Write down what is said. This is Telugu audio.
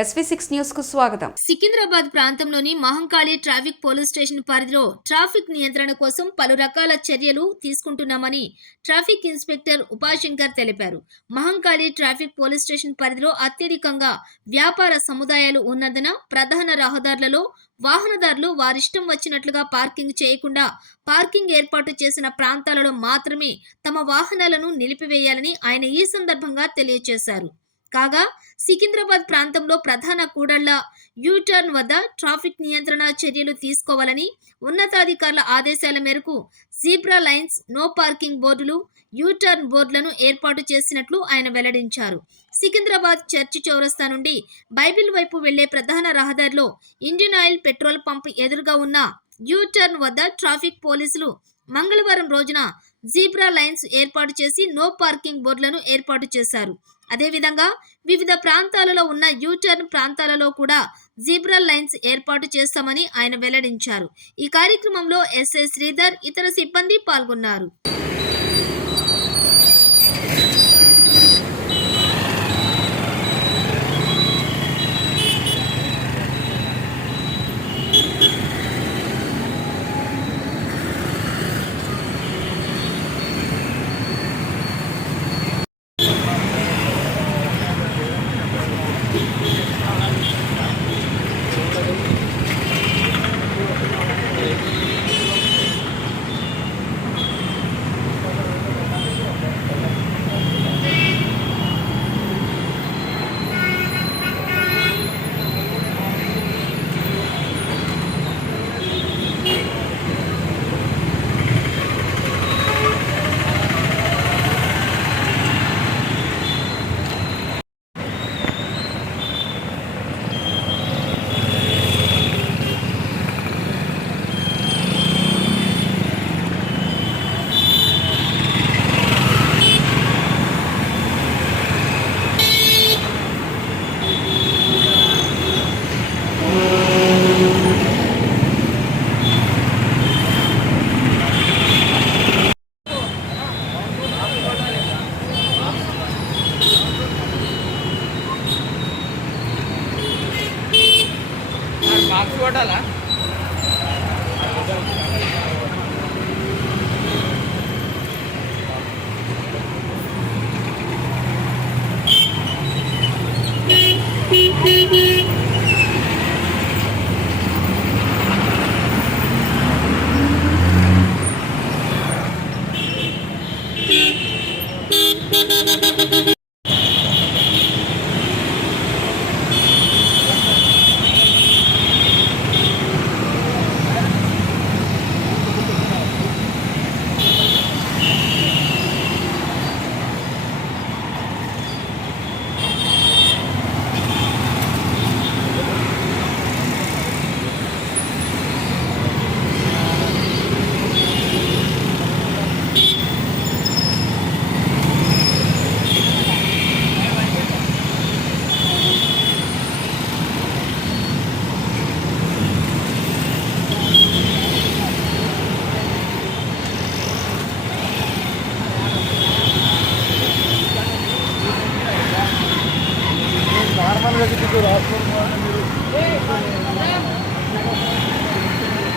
SV6 న్యూస్ కు స్వాగతం. సికింద్రాబాద్ ప్రాంతంలోని మహంకాళి ట్రాఫిక్ పోలీస్ స్టేషన్ పరిధిలో ట్రాఫిక్ నియంత్రణ కోసం పలు రకాల చర్యలు తీసుకుంటున్నామని ట్రాఫిక్ ఇన్స్పెక్టర్ ఉపాశంకర్ తెలిపారు. మహంకాళి ట్రాఫిక్ పోలీస్ స్టేషన్ పరిధిలో అత్యధికంగా వ్యాపార సముదాయాలు ఉన్నందున ప్రధాన రహదారులలో వాహనదారులు వారిష్టం వచ్చినట్లుగా పార్కింగ్ చేయకుండా పార్కింగ్ ఏర్పాటు చేసిన ప్రాంతాలలో మాత్రమే తమ వాహనాలను నిలిపివేయాలని ఆయన ఈ సందర్భంగా తెలియజేశారు. కాగా సికింద్రాబాద్ ప్రాంతంలో ప్రధాన కూడళ్ల యూటర్న్ వద్ద ట్రాఫిక్ నియంత్రణ చర్యలు తీసుకోవాలని ఉన్నతాధికారుల ఆదేశాల మేరకు జీబ్రా లైన్స్, నో పార్కింగ్ బోర్డులు, యూటర్న్ బోర్డులను ఏర్పాటు చేసినట్లు ఆయన వెల్లడించారు. సికింద్రాబాద్ చర్చి చౌరస్తా నుండి బైబిల్ వైపు వెళ్లే ప్రధాన రహదారిలో ఇండియన్ ఆయిల్ పెట్రోల్ పంప్ ఎదురుగా ఉన్న యూటర్న్ వద్ద ట్రాఫిక్ పోలీసులు మంగళవారం రోజున జీబ్రా లైన్స్ ఏర్పాటు చేసి నో పార్కింగ్ బోర్డులను ఏర్పాటు చేశారు. అదేవిధంగా వివిధ ప్రాంతాలలో ఉన్న యూటర్న్ ప్రాంతాలలో కూడా జీబ్రా లైన్స్ ఏర్పాటు చేస్తామని ఆయన వెల్లడించారు. ఈ కార్యక్రమంలో ఎస్ఐ శ్రీధర్, ఇతర సిబ్బంది పాల్గొన్నారు. మార్క్స్ కొట్టాలా?